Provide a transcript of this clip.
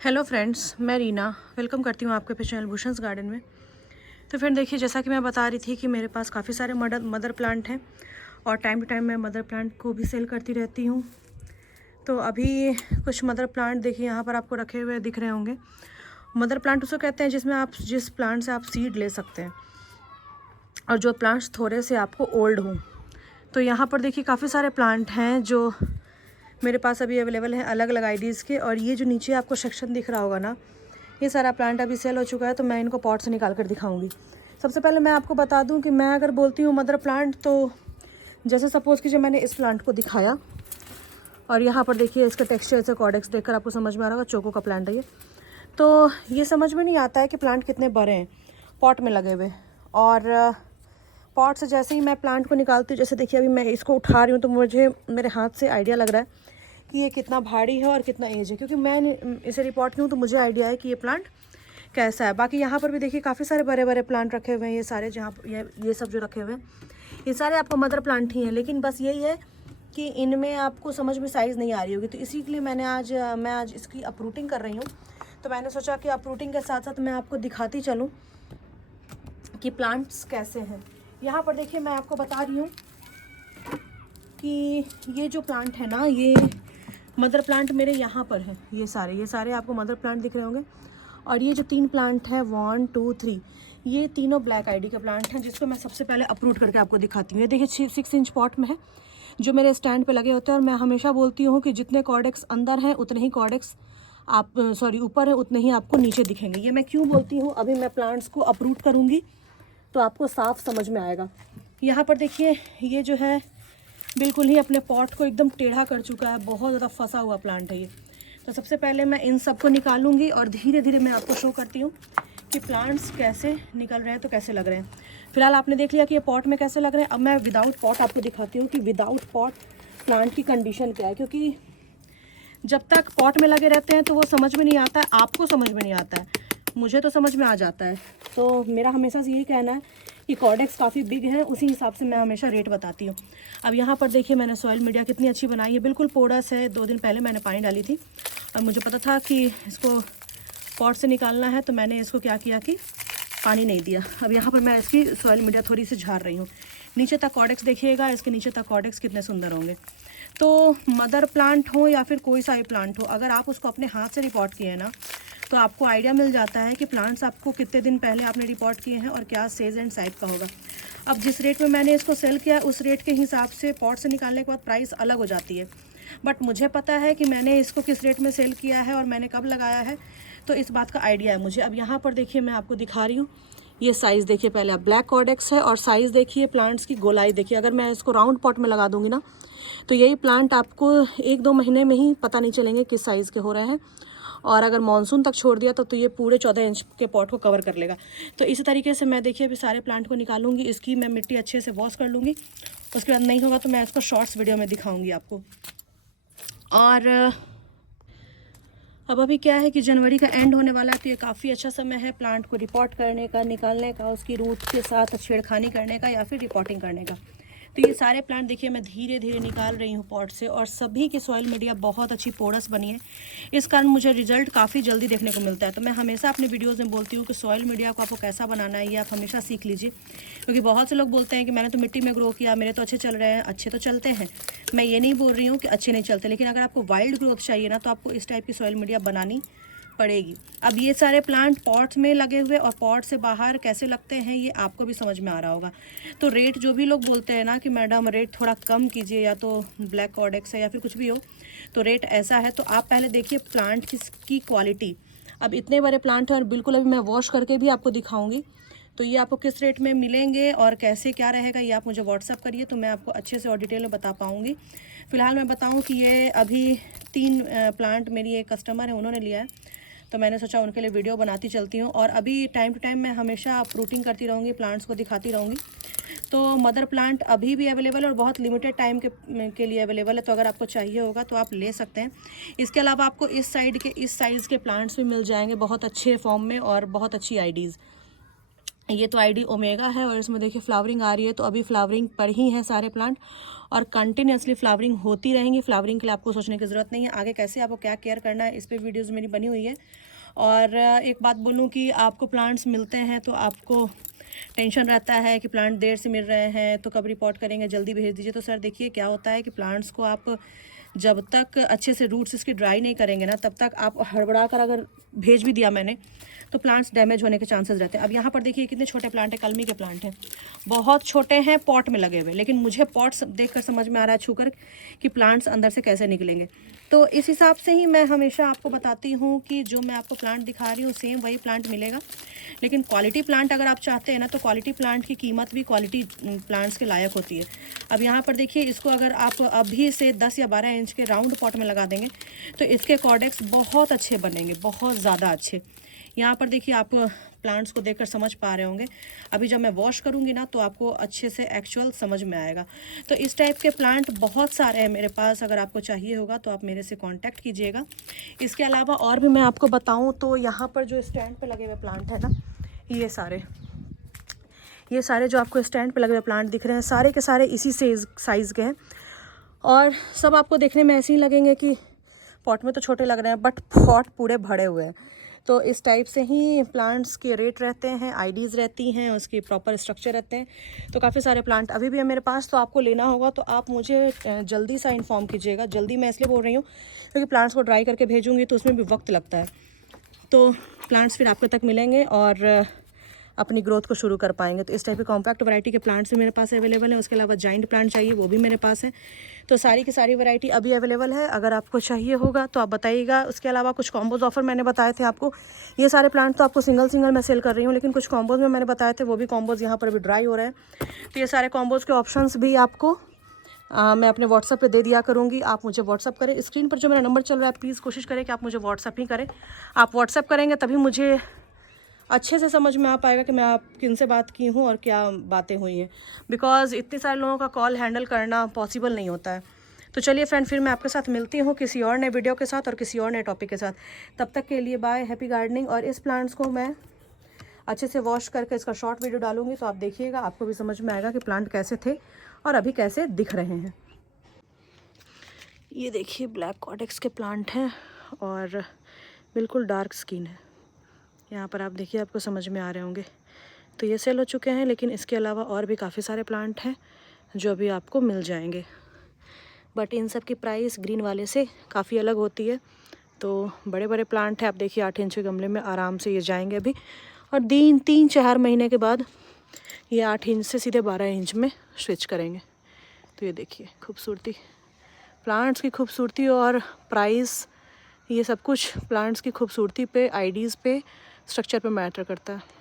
Hello friends, मैं Reena welcome करती हूँ आपके अपने चैनल भूषण्स गार्डन में। तो फ्रेंड देखिए, जैसा कि मैं बता रही थी कि मेरे पास काफ़ी सारे मदर प्लांट हैं और टाइम टू टाइम मैं मदर प्लांट को भी सेल करती रहती हूँ। तो अभी कुछ मदर प्लांट देखिए यहाँ पर आपको रखे हुए दिख रहे होंगे। मदर प्लांट उसको कहते हैं जिस प्लांट से आप सीड ले सकते हैं और जो प्लांट्स थोड़े से आपको ओल्ड हों। तो यहाँ पर देखिए काफ़ी सारे प्लांट हैं जो मेरे पास अभी अवेलेबल हैं अलग अलग आईडीज़ के। और ये जो नीचे आपको सेक्शन दिख रहा होगा ना, ये सारा प्लांट अभी सेल हो चुका है, तो मैं इनको पॉट से निकाल कर दिखाऊंगी। सबसे पहले मैं आपको बता दूं कि मैं अगर बोलती हूँ मदर प्लांट, तो जैसे सपोज़ कीजिए मैंने इस प्लांट को दिखाया और यहाँ पर देखिए इसका टेक्सचर से कॉर्डेक्स देखकर आपको समझ में आ रहा होगा चोको का प्लांट है ये। तो ये समझ में नहीं आता है कि प्लांट कितने बड़े हैं पॉट में लगे हुए। और पॉट से जैसे ही मैं प्लांट को निकालती हूँ, जैसे देखिए अभी मैं इसको उठा रही हूँ, तो मुझे मेरे हाथ से आइडिया लग रहा है कि ये कितना भारी है और कितना एज है, क्योंकि मैं इसे रिपोर्ट की हूँ तो मुझे आइडिया है कि ये प्लांट कैसा है। बाकी यहाँ पर भी देखिए काफ़ी सारे बड़े बड़े प्लांट रखे हुए हैं। ये सारे जहाँ ये सब जो रखे हुए हैं ये सारे आपको मदर प्लांट ही हैं, लेकिन बस यही है कि इनमें आपको समझ में साइज़ नहीं आ रही होगी। तो इसी के लिए मैं आज इसकी अपरूटिंग कर रही हूँ। तो मैंने सोचा कि अपरूटिंग के साथ साथ मैं आपको दिखाती चलूँ कि प्लांट्स कैसे हैं। यहाँ पर देखिए मैं आपको बता रही हूँ कि ये जो प्लांट है ना, ये मदर प्लांट मेरे यहाँ पर हैं। ये सारे आपको मदर प्लांट दिख रहे होंगे। और ये जो 3 प्लांट हैं 1 2 3, ये तीनों ब्लैक आईडी के प्लांट हैं, जिसको मैं सबसे पहले अप्रूट करके आपको दिखाती हूँ। ये देखिए 6 इंच पॉट में है, जो मेरे स्टैंड पे लगे होते हैं। और मैं हमेशा बोलती हूँ कि जितने कॉर्डेक्स अंदर हैं उतने ही कॉर्डेक्स ऊपर है, उतने ही आपको नीचे दिखेंगे। ये मैं क्यों बोलती हूँ, अभी मैं प्लांट्स को अप्रूट करूँगी तो आपको साफ समझ में आएगा। यहाँ पर देखिए ये जो है बिल्कुल ही अपने पॉट को एकदम टेढ़ा कर चुका है, बहुत ज़्यादा फंसा हुआ प्लांट है ये। तो सबसे पहले मैं इन सब को निकालूंगी और धीरे धीरे मैं आपको शो करती हूँ कि प्लांट्स कैसे निकल रहे हैं, तो कैसे लग रहे हैं। फिलहाल आपने देख लिया कि ये पॉट में कैसे लग रहे हैं। अब मैं विदाउट पॉट आपको दिखाती हूँ कि विदाउट पॉट प्लांट की कंडीशन क्या है, क्योंकि जब तक पॉट में लगे रहते हैं तो वो समझ में नहीं आता है, आपको समझ में नहीं आता है, मुझे तो समझ में आ जाता है। तो मेरा हमेशा से यही कहना है कि कॉर्डेक्स काफ़ी बिग हैं, उसी हिसाब से मैं हमेशा रेट बताती हूँ। अब यहाँ पर देखिए मैंने सॉइल मीडिया कितनी अच्छी बनाई है, बिल्कुल पोरस है। 2 दिन पहले मैंने पानी डाली थी और मुझे पता था कि इसको पॉट से निकालना है, तो मैंने इसको क्या किया कि पानी नहीं दिया। अब यहाँ पर मैं इसकी सॉइल मीडिया थोड़ी सी झाड़ रही हूँ। नीचे तक कॉर्डेक्स देखिएगा, इसके नीचे तक कॉर्डेक्स कितने सुंदर होंगे। तो मदर प्लांट हो या फिर कोई सा भी प्लांट हो, अगर आप उसको अपने हाथ से रिपोर्ट किए हैं ना, तो आपको आइडिया मिल जाता है कि प्लांट्स आपको कितने दिन पहले आपने रिपोर्ट किए हैं और क्या सेज एंड साइज का होगा। अब जिस रेट में मैंने इसको सेल किया है उस रेट के हिसाब से पॉट से निकालने के बाद प्राइस अलग हो जाती है। बट मुझे पता है कि मैंने इसको किस रेट में सेल किया है और मैंने कब लगाया है, तो इस बात का आइडिया है मुझे। अब यहाँ पर देखिए मैं आपको दिखा रही हूँ, ये साइज़ देखिए पहले। आप ब्लैक कॉर्डेक्स है और साइज़ देखिए, प्लांट्स की गोलाई देखिए। अगर मैं इसको राउंड पॉट में लगा दूंगी ना, तो यही प्लांट आपको 1-2 महीने में ही पता नहीं चलेंगे किस साइज़ के हो रहे हैं। और अगर मानसून तक छोड़ दिया तो ये पूरे 14 इंच के पॉट को कवर कर लेगा। तो इसी तरीके से मैं देखिए अभी सारे प्लांट को निकालूंगी, इसकी मैं मिट्टी अच्छे से वॉश कर लूँगी। उसके बाद नहीं होगा तो मैं इसको शॉर्ट्स वीडियो में दिखाऊंगी आपको। और अब अभी क्या है कि जनवरी का एंड होने वाला है, तो ये काफ़ी अच्छा समय है प्लांट को रिपोर्ट करने का, निकालने का, उसकी रूट के साथ छेड़खानी करने का या फिर रिपोर्टिंग करने का। तो ये सारे प्लांट देखिए मैं धीरे धीरे निकाल रही हूँ पॉट से, और सभी की सॉइल मीडिया बहुत अच्छी पोरस बनी है। इस कारण मुझे रिजल्ट काफ़ी जल्दी देखने को मिलता है। तो मैं हमेशा अपने वीडियोज़ में बोलती हूँ कि सॉइल मीडिया को आपको कैसा बनाना है ये आप हमेशा सीख लीजिए, क्योंकि बहुत से लोग बोलते हैं कि मैंने तो मिट्टी में ग्रो किया, मेरे तो अच्छे चल रहे हैं। अच्छे तो चलते हैं, मैं ये नहीं बोल रही हूँ कि अच्छे नहीं चलते, लेकिन अगर आपको वाइल्ड ग्रोथ चाहिए ना, तो आपको इस टाइप की सॉइल मीडिया बनानी पड़ेगी। अब ये सारे प्लांट पॉट में लगे हुए और पॉट से बाहर कैसे लगते हैं ये आपको भी समझ में आ रहा होगा। तो रेट जो भी लोग बोलते हैं ना कि मैडम रेट थोड़ा कम कीजिए, या तो ब्लैक कॉर्डेक्स है या फिर कुछ भी हो, तो रेट ऐसा है। तो आप पहले देखिए प्लांट की क्वालिटी। अब इतने बड़े प्लांट हैं और बिल्कुल अभी मैं वॉश करके भी आपको दिखाऊंगी, तो ये आपको किस रेट में मिलेंगे और कैसे क्या रहेगा ये आप मुझे व्हाट्सअप करिए, तो मैं आपको अच्छे से और डिटेल में बता पाऊँगी। फिलहाल मैं बताऊँ कि ये अभी 3 प्लांट मेरी एक कस्टमर है उन्होंने लिया है, तो मैंने सोचा उनके लिए वीडियो बनाती चलती हूँ। और अभी टाइम टू टाइम मैं हमेशा फ्रूटिंग करती रहूँगी, प्लांट्स को दिखाती रहूँगी। तो मदर प्लांट अभी भी अवेलेबल है और बहुत लिमिटेड टाइम के लिए अवेलेबल है, तो अगर आपको चाहिए होगा तो आप ले सकते हैं। इसके अलावा आपको इस साइड के इस साइज़ के प्लांट्स भी मिल जाएंगे बहुत अच्छे फॉर्म में और बहुत अच्छी आईडीज़। ये तो आईडी ओमेगा है और इसमें देखिए फ्लावरिंग आ रही है, तो अभी फ्लावरिंग पर ही हैं सारे प्लांट। और कंटिन्यूसली फ्लावरिंग होती रहेंगी। फ्लावरिंग के लिए आपको सोचने की ज़रूरत नहीं है। आगे कैसे आपको क्या केयर करना है इस पर वीडियोज़ मेरी बनी हुई है। और एक बात बोलूँ कि आपको प्लांट्स मिलते हैं तो आपको टेंशन रहता है कि प्लांट देर से मिल रहे हैं तो कब रिपोर्ट करेंगे, जल्दी भेज दीजिए। तो सर देखिए क्या होता है कि प्लांट्स को आप जब तक अच्छे से रूट्स इसकी ड्राई नहीं करेंगे ना, तब तक आप हड़बड़ा कर अगर भेज भी दिया मैंने तो प्लांट्स डैमेज होने के चांसेस रहते हैं। अब यहाँ पर देखिए कितने छोटे प्लांट हैं, कलमी के प्लांट हैं, बहुत छोटे हैं, पॉट में लगे हुए, लेकिन मुझे पॉट्स देखकर समझ में आ रहा है छूकर कि प्लांट्स अंदर से कैसे निकलेंगे। तो इस हिसाब से ही मैं हमेशा आपको बताती हूँ कि जो मैं आपको प्लांट दिखा रही हूँ सेम वही प्लांट मिलेगा। लेकिन क्वालिटी प्लांट अगर आप चाहते हैं ना, तो क्वालिटी प्लांट की कीमत भी क्वालिटी प्लांट्स के लायक होती है। अब यहाँ पर देखिए, इसको अगर आप अभी से 10 या 12 इंच के राउंड पॉट में लगा देंगे तो इसके कॉर्डेक्स बहुत अच्छे बनेंगे, बहुत ज़्यादा अच्छे। यहाँ पर देखिए, आप प्लांट्स को देखकर समझ पा रहे होंगे। अभी जब मैं वॉश करूँगी ना तो आपको अच्छे से एक्चुअल समझ में आएगा। तो इस टाइप के प्लांट बहुत सारे हैं मेरे पास, अगर आपको चाहिए होगा तो आप मेरे से कांटेक्ट कीजिएगा। इसके अलावा और भी मैं आपको बताऊँ तो यहाँ पर जो स्टैंड पे लगे हुए प्लांट हैं ना, ये सारे जो आपको स्टैंड पे लगे हुए प्लांट दिख रहे हैं, सारे के सारे इसी साइज़ के हैं। और सब आपको देखने में ऐसे ही लगेंगे कि पॉट में तो छोटे लग रहे हैं, बट पॉट पूरे भरे हुए हैं। तो इस टाइप से ही प्लांट्स के रेट रहते हैं, आईडीज़ रहती हैं, उसकी प्रॉपर स्ट्रक्चर रहते हैं। तो काफ़ी सारे प्लांट अभी भी है मेरे पास, तो आपको लेना होगा तो आप मुझे जल्दी सा इन्फॉर्म कीजिएगा। जल्दी मैं इसलिए बोल रही हूँ क्योंकि प्लांट्स को ड्राई करके भेजूँगी तो उसमें भी वक्त लगता है। तो प्लांट्स फिर आपके तक मिलेंगे और अपनी ग्रोथ को शुरू कर पाएंगे। तो इस टाइप के कॉम्पैक्ट वैरायटी के प्लांट्स भी मेरे पास अवेलेबल है। उसके अलावा जाइंट प्लांट चाहिए वो भी मेरे पास है। तो सारी की सारी वैरायटी अभी अवेलेबल है, अगर आपको चाहिए होगा तो आप बताइएगा। उसके अलावा कुछ कॉम्बोज ऑफर मैंने बताए थे आपको। ये सारे प्लांट तो आपको सिंगल मैं सेल कर रही हूँ, लेकिन कुछ कॉम्बोज में मैंने बताए थे, वो भी कॉम्बोज यहाँ पर भी ड्राई हो रहे हैं। तो ये सारे कॉम्बोज के ऑप्शंस भी आपको मैं अपने व्हाट्सअप पे दे दिया करूँगी। आप मुझे व्हाट्सअप करें। स्क्रीन पर जो मेरा नंबर चल रहा है, प्लीज़ कोशिश करें कि आप मुझे व्हाट्सअप ही करें। आप व्हाट्सअप करेंगे तभी मुझे अच्छे से समझ में आ पाएगा कि मैं आप किन से बात की हूँ और क्या बातें हुई हैं, बिकॉज़ इतने सारे लोगों का कॉल हैंडल करना पॉसिबल नहीं होता है। तो चलिए फ्रेंड, फिर मैं आपके साथ मिलती हूँ किसी और नए वीडियो के साथ और किसी और नए टॉपिक के साथ। तब तक के लिए बाय, हैप्पी गार्डनिंग। और इस प्लांट्स को मैं अच्छे से वॉश करके इसका शॉर्ट वीडियो डालूंगी, तो आप देखिएगा, आपको भी समझ में आएगा कि प्लांट कैसे थे और अभी कैसे दिख रहे हैं। ये देखिए ब्लैक कॉर्डेक्स के प्लांट हैं और बिल्कुल डार्क स्किन है। यहाँ पर आप देखिए, आपको समझ में आ रहे होंगे। तो ये सेल हो चुके हैं, लेकिन इसके अलावा और भी काफ़ी सारे प्लांट हैं जो अभी आपको मिल जाएंगे। बट इन सब की प्राइस ग्रीन वाले से काफ़ी अलग होती है। तो बड़े बड़े प्लांट हैं, आप देखिए 8 इंच के गमले में आराम से ये जाएंगे अभी, और 3-4 महीने के बाद ये 8 इंच से सीधे 12 इंच में स्विच करेंगे। तो ये देखिए खूबसूरती, प्लांट्स की खूबसूरती और प्राइस, ये सब कुछ प्लांट्स की खूबसूरती पे, आईडीज़ पे, स्ट्रक्चर पे मैटर करता है।